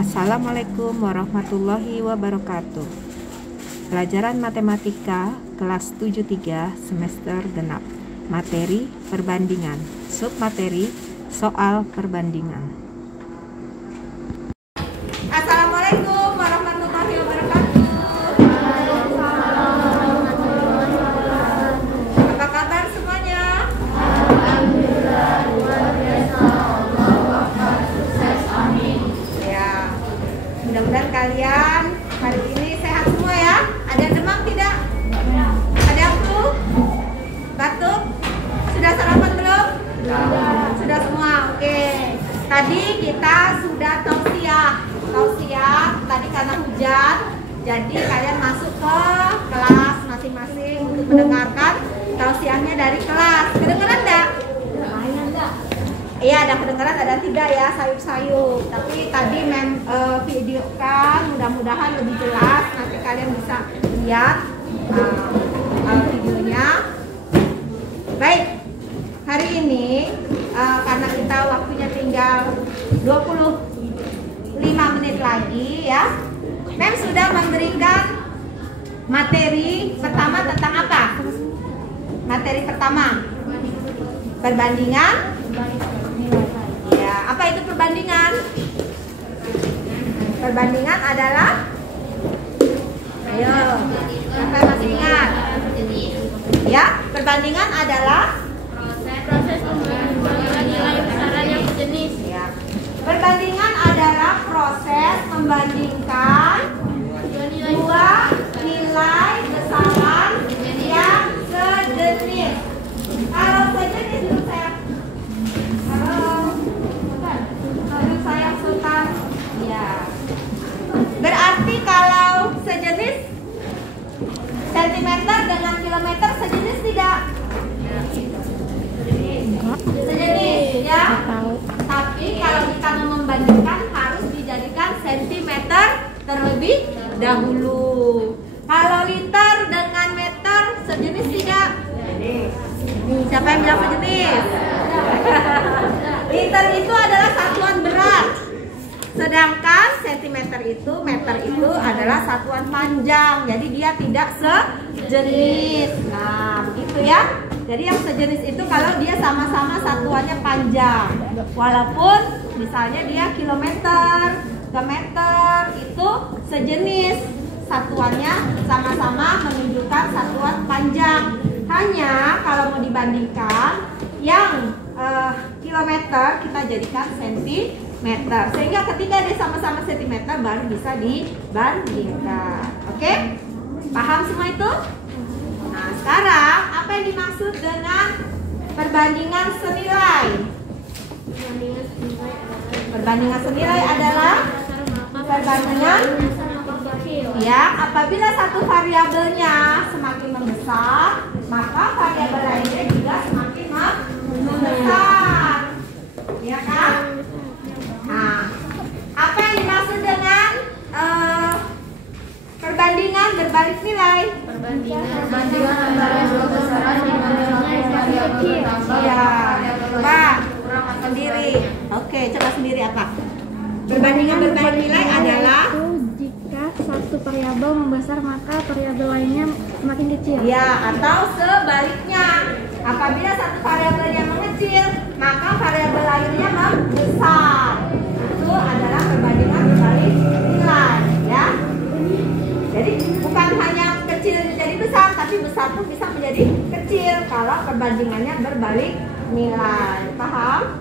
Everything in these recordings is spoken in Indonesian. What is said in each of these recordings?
Assalamualaikum warahmatullahi wabarakatuh. Pelajaran Matematika kelas 73 semester genap. Materi perbandingan. Submateri soal perbandingan. Assalamualaikum warahmatullahi wabarakatuh. Apa kabar semuanya? Alhamdulillah, luar biasa. Allahu Akbar, sukses, amin. Ya, mudah-mudahan kalian hari ini sehat semua ya. Ada yang demam tidak? Ada yang flu? Batuk? Sudah sarapan belum? Sudah semua, oke. Tadi kita sudah tausiah. Tadi karena hujan, jadi kalian masuk ke kelas masing-masing untuk mendengarkan tausiahnya dari kelas. Kedengeran enggak? Iya, ada kedengaran, ada tidak ya, sayup-sayup. Tapi tadi videokan, mudah-mudahan lebih jelas. Nanti kalian bisa lihat videonya. Baik, hari ini karena kita waktunya tinggal 25 menit lagi ya. Mem sudah memberikan materi pertama tentang apa? Materi pertama perbandingan. Ya, apa itu perbandingan? Perbandingan adalah, ayo, siapa yang masih ingat? Ya, perbandingan adalah Proses pembandingan nilai besaran yang sejenis. ya. Perbandingan adalah proses membandingkan dua nilai besaran yang sejenis. Kalau sejenis itu saya sayang Sultan. Ya. Berarti kalau sejenis sentimeter dengan kilometer sejenis tidak? Sejenis ya. Tapi kalau kita mau membandingkan harus dijadikan sentimeter terlebih dahulu. Kalau liter dengan meter sejenis tidak? Siapa yang bilang sejenis? Liter itu adalah satuan berat. Sedangkan sentimeter itu, meter itu adalah satuan panjang. Jadi dia tidak sejenis. Nah, begitu ya. Jadi yang sejenis itu kalau dia sama-sama satuannya panjang. Walaupun misalnya dia kilometer ke meter itu sejenis. Satuannya sama-sama menunjukkan satuan panjang. Hanya kalau mau dibandingkan yang kilometer kita jadikan sentimeter, sehingga ketika dia sama-sama sentimeter baru bisa dibandingkan. Oke? Paham semua itu? Nah, sekarang apa yang dimaksud dengan perbandingan senilai? Perbandingan senilai adalah perbandingan ya, apabila satu variabelnya semakin membesar, maka variabel lainnya juga semakin membesar. Ya kan? Nah, apa yang dimaksud dengan perbandingan berbalik nilai? Perbandingan antara dua besaran di mana variabel bertambah. Iya, coba sendiri. Oke, coba sendiri apa? Perbandingan berbalik nilai adalah jika satu variabel membesar maka variabel lainnya semakin kecil. ya, atau sebaliknya. Apabila satu variabelnya mengecil, maka variabel lainnya membesar. Itu adalah perbandingan berbalik nilai, ya. Jadi bukan hanya kecil menjadi besar, tapi besar pun bisa menjadi kecil kalau perbandingannya berbalik nilai. Paham?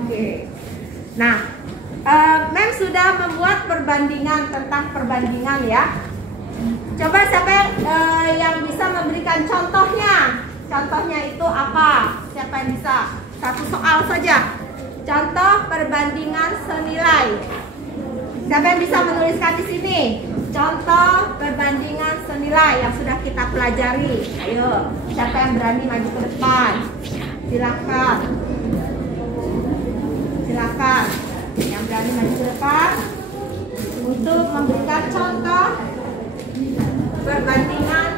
Oke. Nah, Mem sudah membuat perbandingan tentang perbandingan ya. Coba siapa yang bisa memberikan contohnya? Contohnya itu apa? Siapa yang bisa? Satu soal saja. Contoh perbandingan senilai. Siapa yang bisa menuliskan di sini? Contoh perbandingan senilai yang sudah kita pelajari. Ayo, siapa yang berani maju ke depan? Silakan. Silakan. Yang berani maju ke depan untuk memberikan contoh perbandingan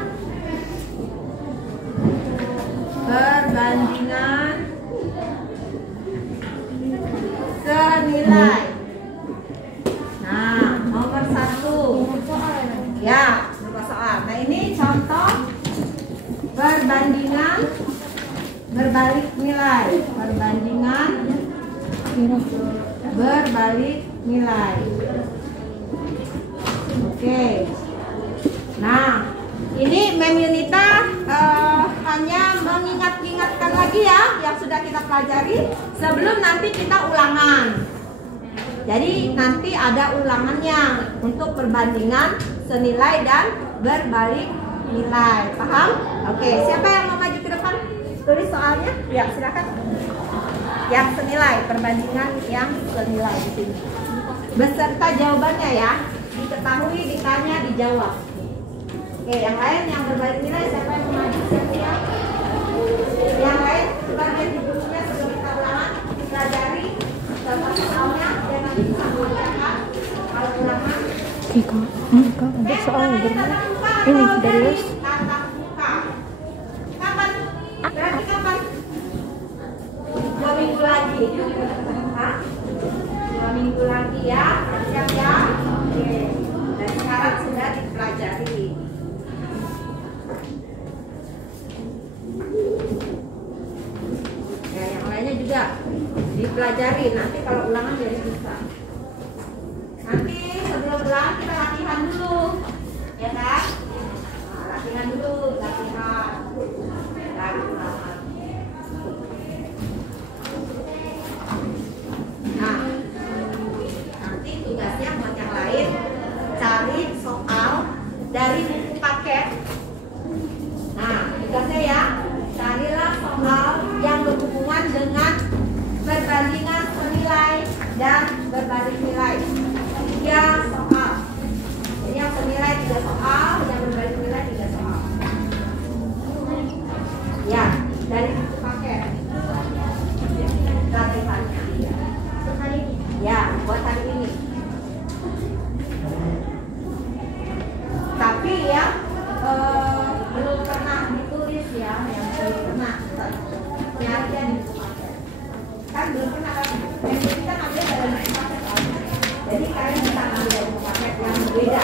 senilai. Nah, Ya, berupa soal. Nah ini contoh perbandingan berbalik nilai. Perbandingan berbalik nilai. Oke. Nah, ini Mem Yunita hanya mengingat-ingatkan lagi ya yang sudah kita pelajari sebelum nanti kita ulangan. Jadi nanti ada ulangannya untuk perbandingan senilai dan berbalik nilai. Paham? Oke, siapa yang mau maju ke depan? Tulis soalnya. Ya, silakan. Yang senilai, perbandingan yang senilai di sini. Beserta jawabannya ya. Diketahui, ditanya, dijawab. Oke, yang lain yang berbalik nilai siapa yang mau maju? Siap-siap. Yang lain sebagian di bukunya sebelum kita ulangan pelajari contoh soalnya dan nanti bisa mengerjakan kalau ulangan. Ika, ada soal benar. Ini dari Tatap muka. Kapan? Berarti kapan? 2 minggu lagi. Hah? 2 minggu lagi ya. Siap ya? Oke. Dan sekarang sudah dipelajari. Ya, yang lainnya juga dipelajari. Nanti kalau ulangan jadi bisa. Nanti sebelum ulangan kita latihan dulu, ya kan? Nah, latihan dulu, latihan. Nah, nanti tugasnya buat yang lain cari soal dari buku paket. Nah, tugasnya ya, carilah soal yang berhubungan dengan perbandingan senilai dan berbalik nilai. 3 soal. Jadi yang senilai 3 soal, yang berbalik nilai 3 soal. Ya, dari buku paket. Latihannya. Ya, buat hari ini. Tapi ya belum pernah ditulis ya, yang belum pernah nyari di buku paket. Kan belum pernah kan? Yang kita ambil dari buku paket kan? Jadi kalian bisa ambil dari buku paket yang berbeda.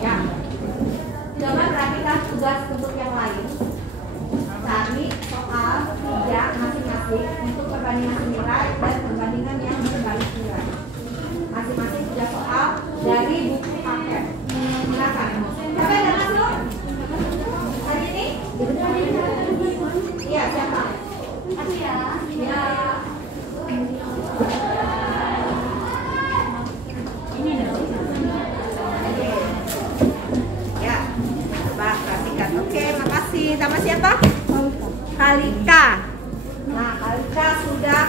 Ya, coba perhatikan tugas untuk yang lain. Cari soal 3 masing-masing untuk perbandingan nilai dan perbandingan yang berbalik nilai. Masing-masing 3 soal dari buku paket. Silakan. Siapa yang masuk? Hari ini? Iya, siapa? Asia. Ya. Ini dong. Oke. Ya. Coba perhatikan. Oke, makasih. Nama siapa? Kalika. Nah, Kalika sudah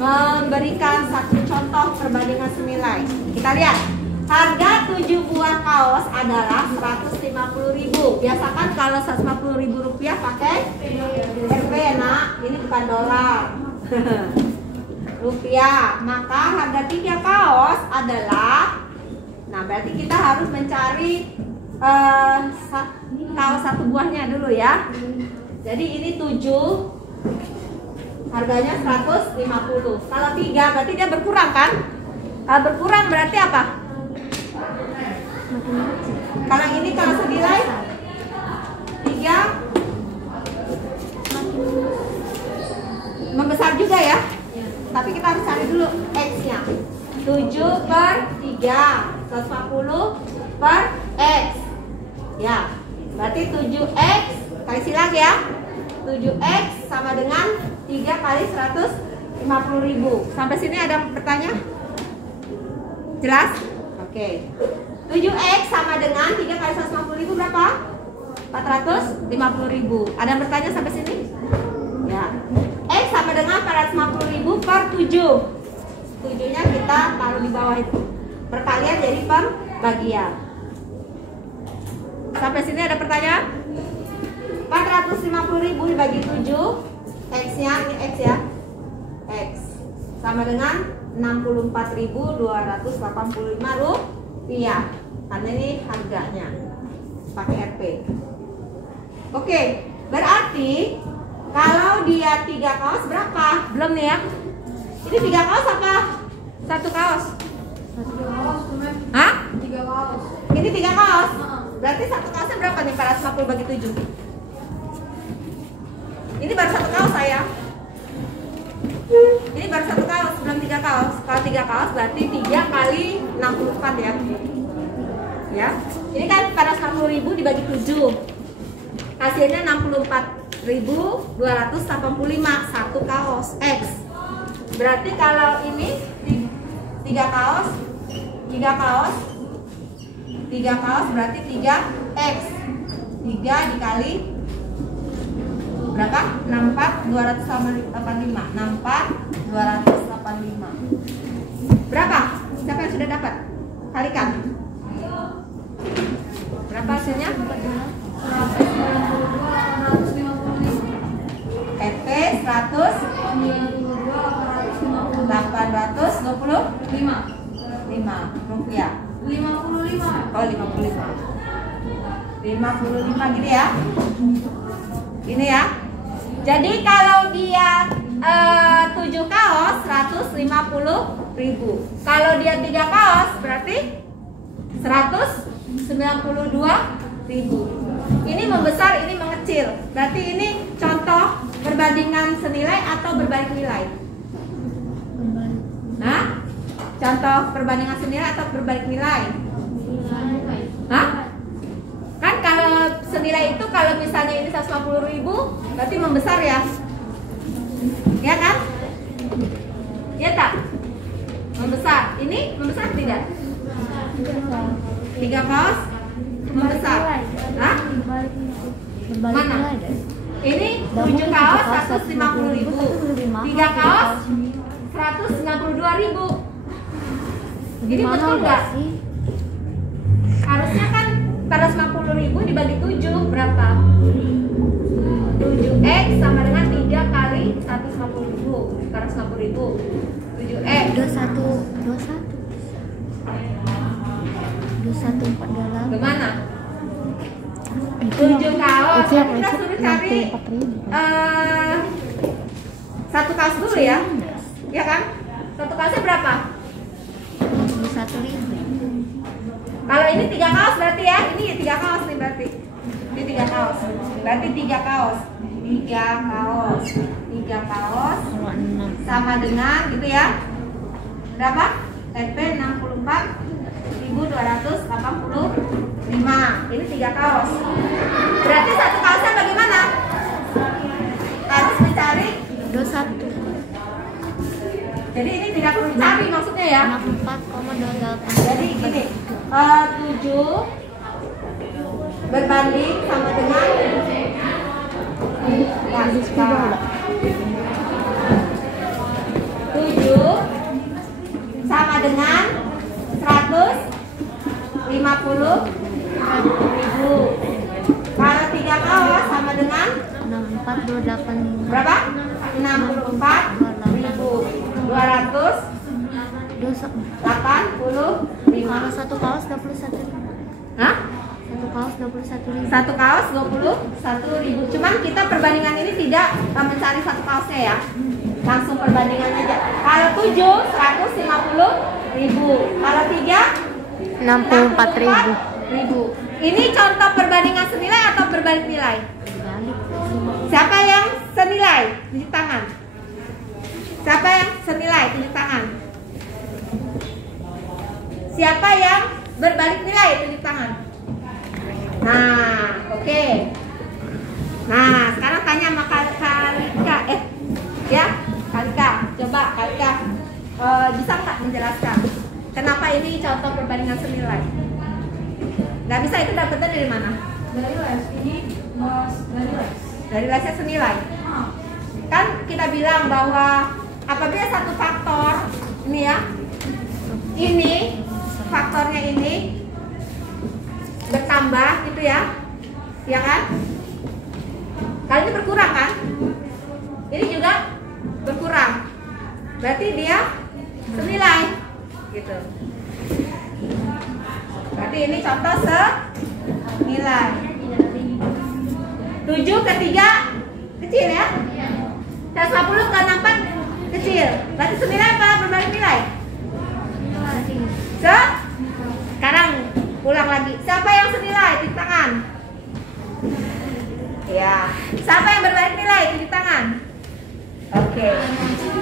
memberikan satu contoh perbandingan senilai. Kita lihat. Harga 7 buah kaos adalah 150.000. Biasakan kalau 150.000 rupiah pakai RP, nak. Ini bukan dolar. Rupiah. Maka harga 3 kaos adalah, nah berarti kita harus mencari kaos 1 buahnya dulu ya. Jadi ini 7, harganya 150. Kalau 3 berarti dia berkurang kan? Kalau berkurang berarti apa? Kalau ini kalau senilai 3 membesar juga ya. Tapi kita harus cari dulu X-nya. 7 per 3 150 per X. Ya, berarti 7X kali silang ya. 7X sama dengan 3 kali 150.000. Sampai sini ada pertanyaan? Jelas? Oke. 7X sama dengan 3 kali 150.000 berapa? 450.000. Ada yang bertanya sampai sini? Ya. X sama dengan 450.000 per 7. 7-nya kita taruh di bawah itu. Perkalian jadi pembagian. Sampai sini ada pertanyaan? 450.000 dibagi 7. X-nya, ini X ya. X sama dengan 64.285 rupiah. Karena ini harganya pakai RP. Oke, berarti kalau dia 3 kaos berapa? Belum nih ya. Ini 3 kaos apa? 1 kaos? 3 kaos, Mem. Hah? 3 kaos. Ini 3 kaos? Berarti 1 kaosnya berapa nih? 450 bagi 7. Ini baru 1 kaos sayang. Ini baru 1 kaos, belum 3 kaos. Kalau 3 kaos berarti 3 kali 64 ya. Ya. Ini kan 450.000 dibagi 7. Hasilnya 64.285 1 kaos X. Berarti kalau ini 3 kaos, 3 kaos, 3 kaos berarti 3X. 3 dikali berapa? 64.285. 64.285. Berapa? Siapa yang sudah dapat? Kalikan. Berapa hasilnya? EP 100.825 rupiah. 55. Oh 55. 55 gini ya. Ini ya. Jadi kalau dia 7 kaos 150.000. Kalau dia 3 kaos berarti 192.000. Ini membesar, ini mengecil. Berarti ini contoh perbandingan senilai atau berbalik nilai? Hah? Contoh perbandingan senilai atau berbalik nilai? Hah? Kan kalau senilai itu kalau misalnya ini 150.000 berarti membesar ya? Ya kan? Ya tak? Membesar. Ini membesar tidak? 3 kaos membesar. Hah? Mana? Ini 7 kaos 150.000. 3 kaos 192.000. Ini betul nggak? Harusnya kan 450.000 dibagi 7 berapa? 7X sama dengan 3 kali 150.000. 450.000. 7X 2148. Gimana? 7 kaos. Kita suruh cari 1 kaos dulu ya. Ya kan? 1 kaosnya berapa? 21.000. Kalau ini 3 kaos berarti ya. Ini 3 kaos nih berarti. Ini 3 kaos. Berarti 3 kaos. 3 kaos. 3 kaos sama dengan gitu ya. Berapa? TP 64.285. Ini 3 kaos. Berarti 1 kaosnya bagaimana? Harus mencari 21. Jadi ini tidak perlu dicari maksudnya ya. 64,28. Jadi gini, 7 berbanding sama dengan 7 sama dengan 150.000. Kalau 3 kaos sama dengan 64,285. berapa? 64.285. Kalau 1 kaos 21.000. Hah? 1 kaos 21.000. 1 kaos 21.000. Cuman kita perbandingan ini tidak mencari 1 kaosnya ya. Langsung perbandingan aja. Kalau 7 150.000. Kalau 3 64.000. Ini contoh perbandingan senilai atau berbalik nilai? Siapa yang senilai? Tunjuk tangan. Siapa yang senilai? Tunjuk tangan. Siapa yang berbalik nilai? Tunjuk tangan. Nah, oke. Nah, sekarang tanya sama Kalika. Ya, Kalika. Coba Kalika, bisa nggak menjelaskan kenapa ini contoh perbandingan senilai? Nggak bisa, itu dapetnya dari mana? Dari les. Ini dari les. Dari lesnya senilai. Kan kita bilang bahwa apabila satu faktor ini ya, ini faktornya ini bertambah gitu ya, ya kan? Kali ini berkurang kan? Ini juga berkurang. Berarti dia senilai, gitu. Berarti ini contoh senilai. 7 ke 3 kecil ya? 150 ke 64 kecil. kecil. Berarti senilai apa? Berbalik nilai? Sekarang ulang lagi. Siapa yang senilai? Tunjuk tangan. Ya. Siapa yang berbalik nilai? Tunjuk tangan. Oke.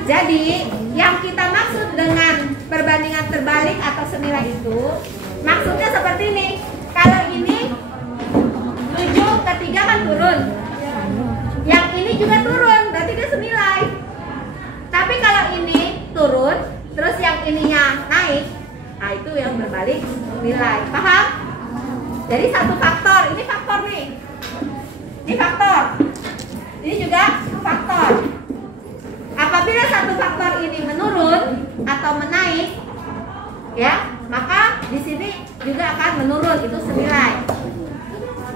Jadi yang kita maksud dengan perbandingan terbalik atau senilai itu maksudnya seperti ini. Kalau ini 7 ke 3 kan turun. Yang ini juga turun, berarti dia senilai. Tapi kalau ini turun, terus yang ininya naik, nah itu yang berbalik nilai. Paham? Jadi satu faktor, ini faktor nih. Ini faktor. Ini juga faktor. Apabila satu faktor ini menurun atau menaik, ya, maka di sini juga akan menurun, itu senilai.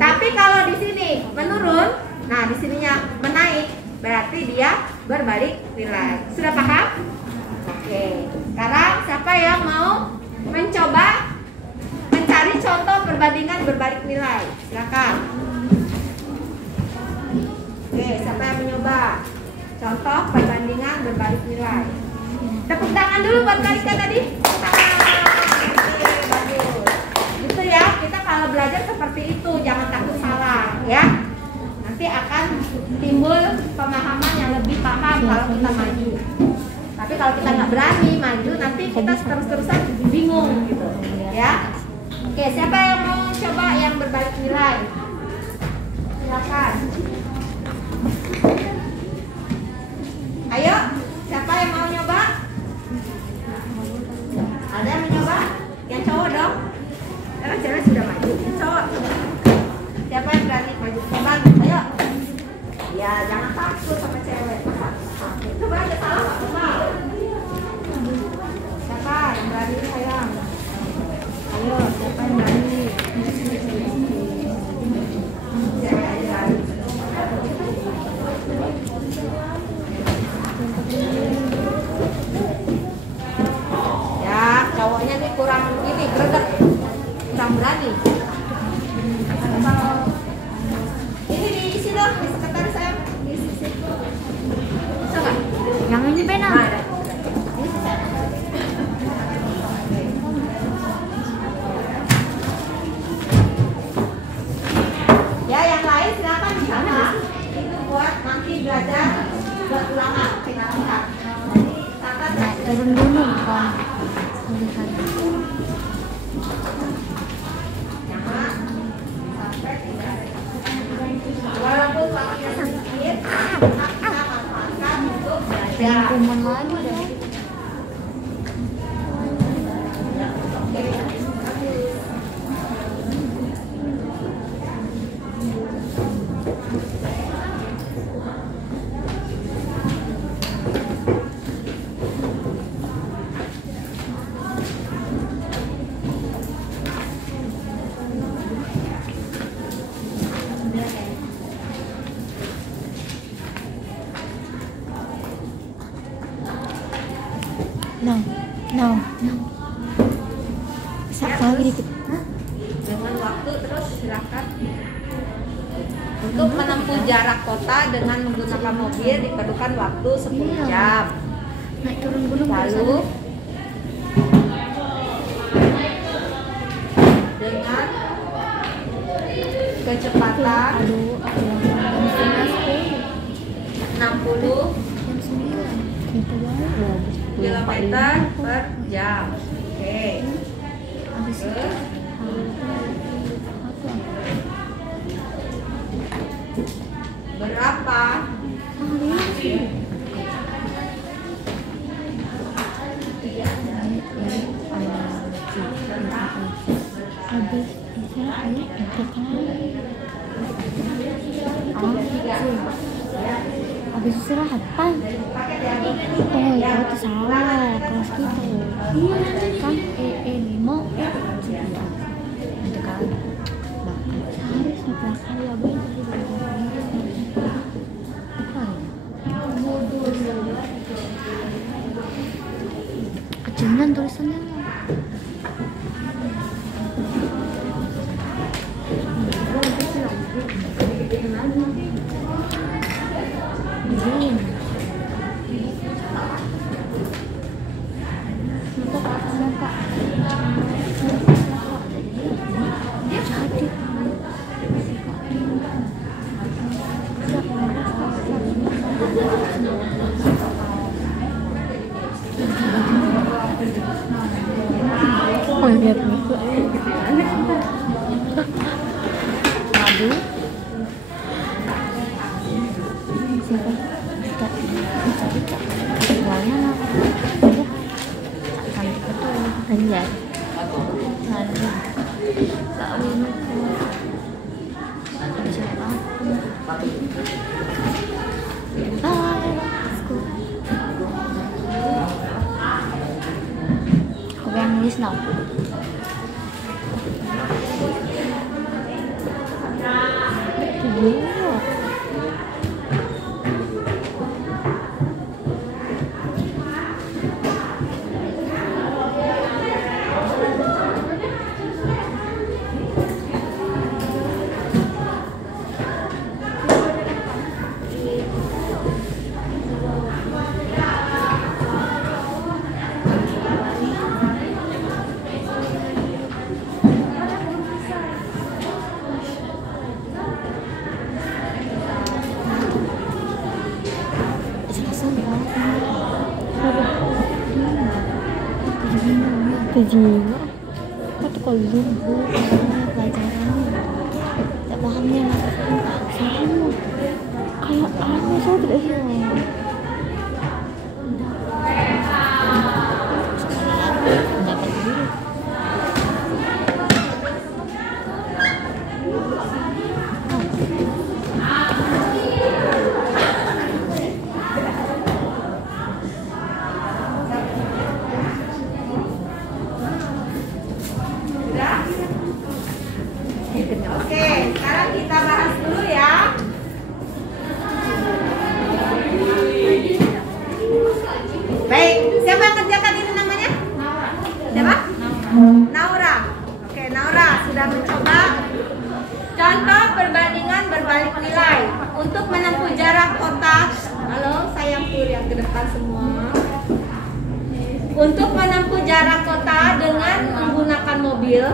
Tapi kalau di sini menurun, nah di sininya menaik, berarti dia berbalik nilai. Sudah paham? Oke. Sekarang siapa yang mau mencoba mencari contoh perbandingan berbalik nilai? Silakan. Oke, siapa yang mencoba contoh perbandingan berbalik nilai? Tepuk tangan dulu buat Kalika tadi. Tepuk tangan. Oke, bagus. Gitu ya, kita kalau belajar seperti itu, jangan takut salah ya. Nanti akan timbul pemahaman yang lebih paham kalau kita maju. Tapi kalau kita nggak berani maju, nanti kita terus-terusan bingung gitu ya. Oke, siapa yang mau coba yang berbalik nilai? Silakan. Ayo, siapa yang mau nyoba? Ada yang mau nyoba? Yang cowok dong. Karena cewek sudah maju. Yang cowok. Siapa yang berani maju? Coba, ayo. Ya, jangan takut sama cewek. Coba aja salah Pak Kemal. Siapa yang berani sayang? Ayo, siapa yang berani? Cewek aja. Ya, cowoknya nih kurang ini, greget. Kurang berani. Ini diisi dong, di sekretaris saya. Diisi. Bisa nggak? Yang ini pena. Nah, ada. Ya, yang lain silakan di sana. Itu buat nanti belajar buat ulangan. Catat. Turun gunung kan. Jangan sampai tidak. Walaupun waktunya sedikit, kita manfaatkan untuk belajar. Kuman lagi deh. No. Satu lagi dikit. Dengan waktu terus silakan. Untuk menempuh jarak kota dengan menggunakan mobil diperlukan waktu 10 jam. Naik turun gunung. Lalu dengan kecepatan 60 km per jam. Oke. Terus berapa habis istirahat pan. Oh ya itu salah kelas kita kan E5 itu kan harus dibakar ya boy. Kecilan tulisannya. Oh, lihat nih. Aduh. Siapa? Soalnya cantik betul. Anjay. Cantik. Aku yang nulis now. Jiwa atau kalau bu pelajarannya tak pahamnya sama kayak aku saya tidak hilang dapat dulu Oke, sekarang kita bahas dulu ya. Baik, siapa yang kerjakan ini namanya? Siapa? Naura. Oke, Naura sudah mencoba contoh perbandingan berbalik nilai untuk menempuh jarak kota. Halo, sayangku yang ke depan semua. Untuk menempuh jarak kota dengan menggunakan mobil.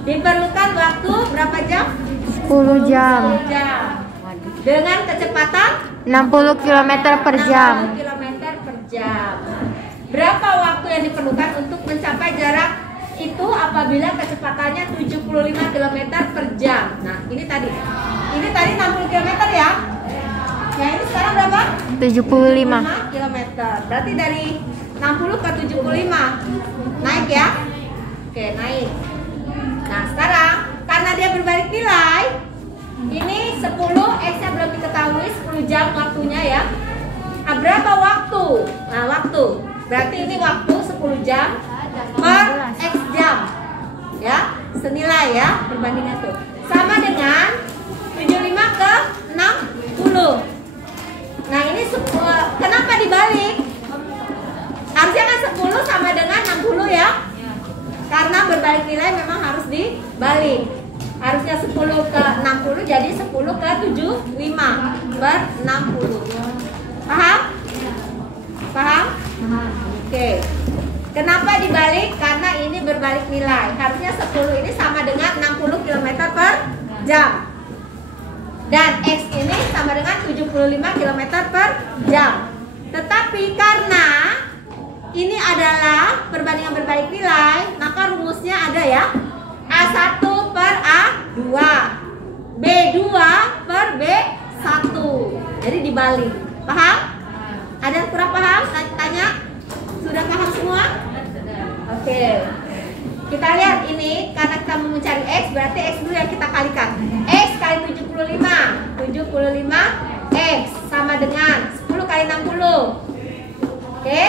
Diperlukan waktu berapa jam? 10 jam. 10 jam. Dengan kecepatan 60 km per jam. 60 km per jam. Berapa waktu yang diperlukan untuk mencapai jarak itu apabila kecepatannya 75 km per jam? Nah, ini tadi 60 km ya. Ya, ini sekarang berapa? 75 km. Berarti dari 60 ke 75 naik ya. Oke, naik. Nah, sekarang karena dia berbalik nilai, ini 10 X-nya belum diketahui, 10 jam waktunya ya. Nah, berapa waktu? Nah, waktu. Berarti ini waktu 10 jam per X jam. Ya, senilai ya perbandingan tuh. Sama dengan 75 ke 60. Nah, ini kenapa dibalik? Harusnya kan 10 sama dengan 60 ya. Karena berbalik nilai memang harus dibalik. Harusnya 10 ke 60 jadi 10 ke 75 per 60. Paham? Paham? Oke. Kenapa dibalik? Karena ini berbalik nilai. Harusnya 10 ini sama dengan 60 km per jam. Dan X ini sama dengan 75 km per jam. Tetapi karena ini adalah perbandingan berbalik nilai, maka rumusnya ada ya. A1 per A2, B2 per B1. Jadi dibalik. Paham? Ada yang kurang paham? Tanya. Sudah paham semua? Oke. Kita lihat ini, karena kita mau mencari X, berarti X dulu yang kita kalikan. X kali 75. 75 X sama dengan 10 kali 60. Oke?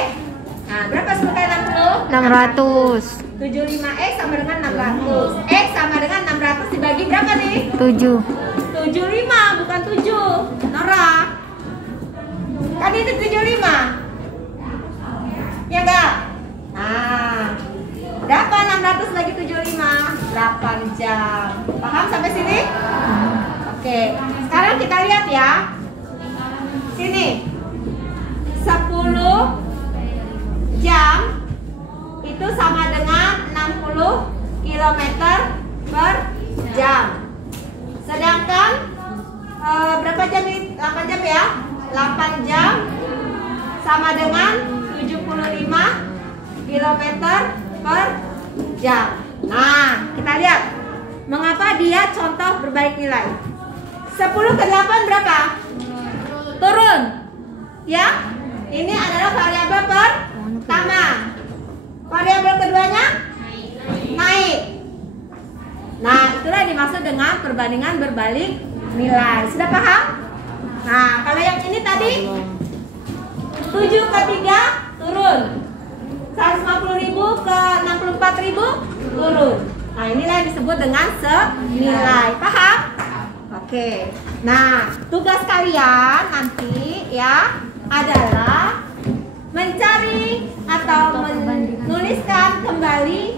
Nah, berapa 10 kali 60? 600. 75X sama dengan 600. X sama dengan 600 dibagi berapa nih? 7. 75, bukan 7. Nora. Kan ini 75. Ya enggak? Nah, berapa 600 lagi 75? 8 jam. Paham sampai sini? Oke. Sekarang kita lihat ya. Sini. 10 jam itu sama dengan 60 km per jam. Sedangkan ya. 8 jam sama dengan 75 km per jam. Nah, kita lihat mengapa dia contoh berbalik nilai. 10 ke 8 berapa? Turun. Ya, ini adalah variabel pertama. Variabel keduanya naik. Nah, itulah yang dimaksud dengan perbandingan berbalik nilai. Sudah paham? Nah, kalau yang ini tadi 7 ke 3 turun. 150.000 ke 64.000 turun. Nah, inilah yang disebut dengan senilai. Paham? Oke. Nah, tugas kalian nanti ya adalah mencari atau menuliskan kembali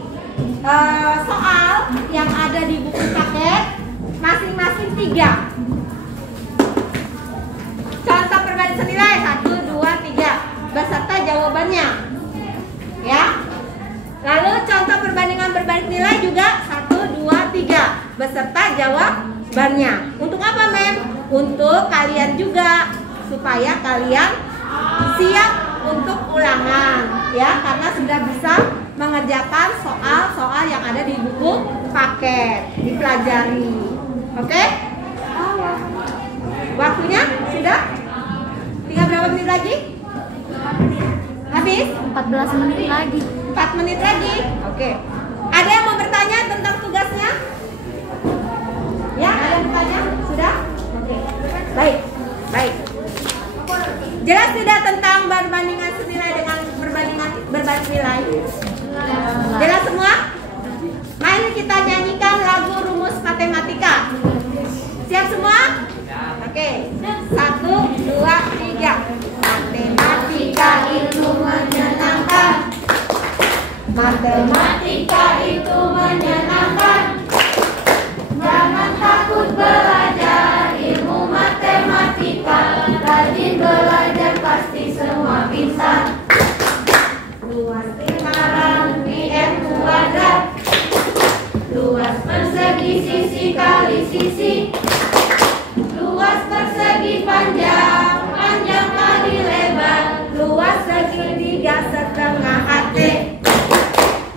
soal yang ada di buku paket masing-masing 3. Contoh perbandingan senilai 1, 2, 3 beserta jawabannya. Ya. Lalu contoh perbandingan berbalik nilai juga 1, 2, 3 beserta jawabannya. Untuk apa, Mem? Untuk kalian juga supaya kalian siap untuk ulangan ya, karena sudah bisa mengerjakan soal-soal yang ada di buku paket, dipelajari. Oke? Waktunya sudah? Tinggal berapa menit lagi? Habis? 14 menit lagi. 4 menit lagi. Oke. Ada yang mau bertanya tentang tugasnya? Ya, ada yang bertanya? Sudah? Oke. Baik. Baik. Jelas tidak tentang perbandingan senilai dengan perbandingan berbalik nilai? Jelas semua? Mari kita nyanyikan lagu rumus matematika. Siap semua? Oke. 1, 2, 3. Matematika itu menyenangkan. Matematika itu menyenangkan. Jangan takut belajar ilmu matematika. Rajin belajar pasti semua bisa. Luas lingkaran pi(m) kuadrat. Luas persegi sisi kali sisi. Luas persegi panjang, panjang kali lebar. Luas segitiga setengah AT.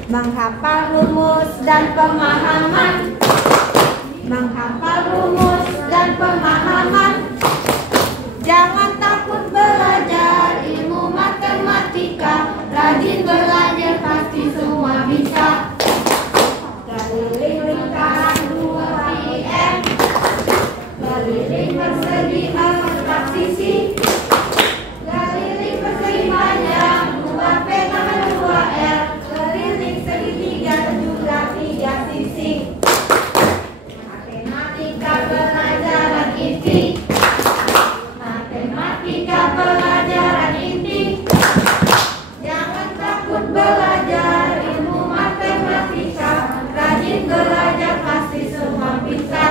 Menghafal rumus dan pemahaman. Menghafal rumus dan pemahaman. Jangan takut belajar ilmu matematika. Rajin belajar pasti semua bisa. Keliling lingkaran 2 pi(m). Keliling persegi 4 sisi. Keliling persegi panjang 2p tambah 2l. Keliling segitiga juga 3 sisi. Matematika pelajaran inti. Matematika pelajaran inti. Jangan takut belajar ilmu matematika. Rajin belajar pasti semua bisa.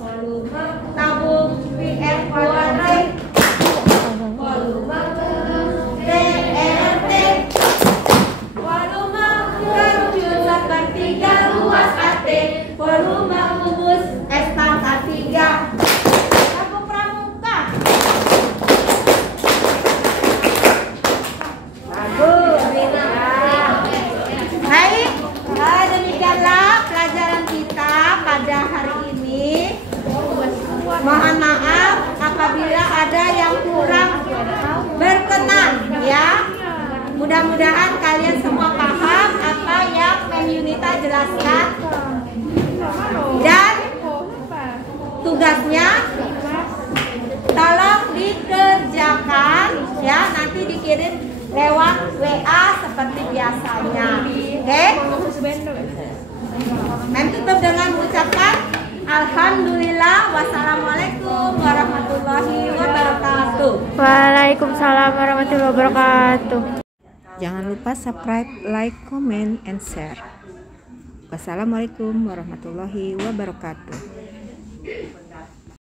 Volume tabung pi(m) kuadrat. Volume DRT. Volume kerucut sepertiga luas AT. Volume kubus S pangkat 3. Aku pramuka. Bagus, Rina. Baik, demikianlah pelajaran kita pada hari ini. Mohon maaf apabila ada yang kurang berkenan ya. Mudah-mudahan kalian semua paham apa yang Mem Yunita jelaskan. Dan tugasnya tolong dikerjakan ya, nanti dikirim lewat WA seperti biasanya. Oke? Mem tutup dengan mengucapkan alhamdulillah. Wassalamualaikum warahmatullahi wabarakatuh. Waalaikumsalam warahmatullahi wabarakatuh. Jangan lupa subscribe, like, comment, and share. Wassalamualaikum warahmatullahi wabarakatuh.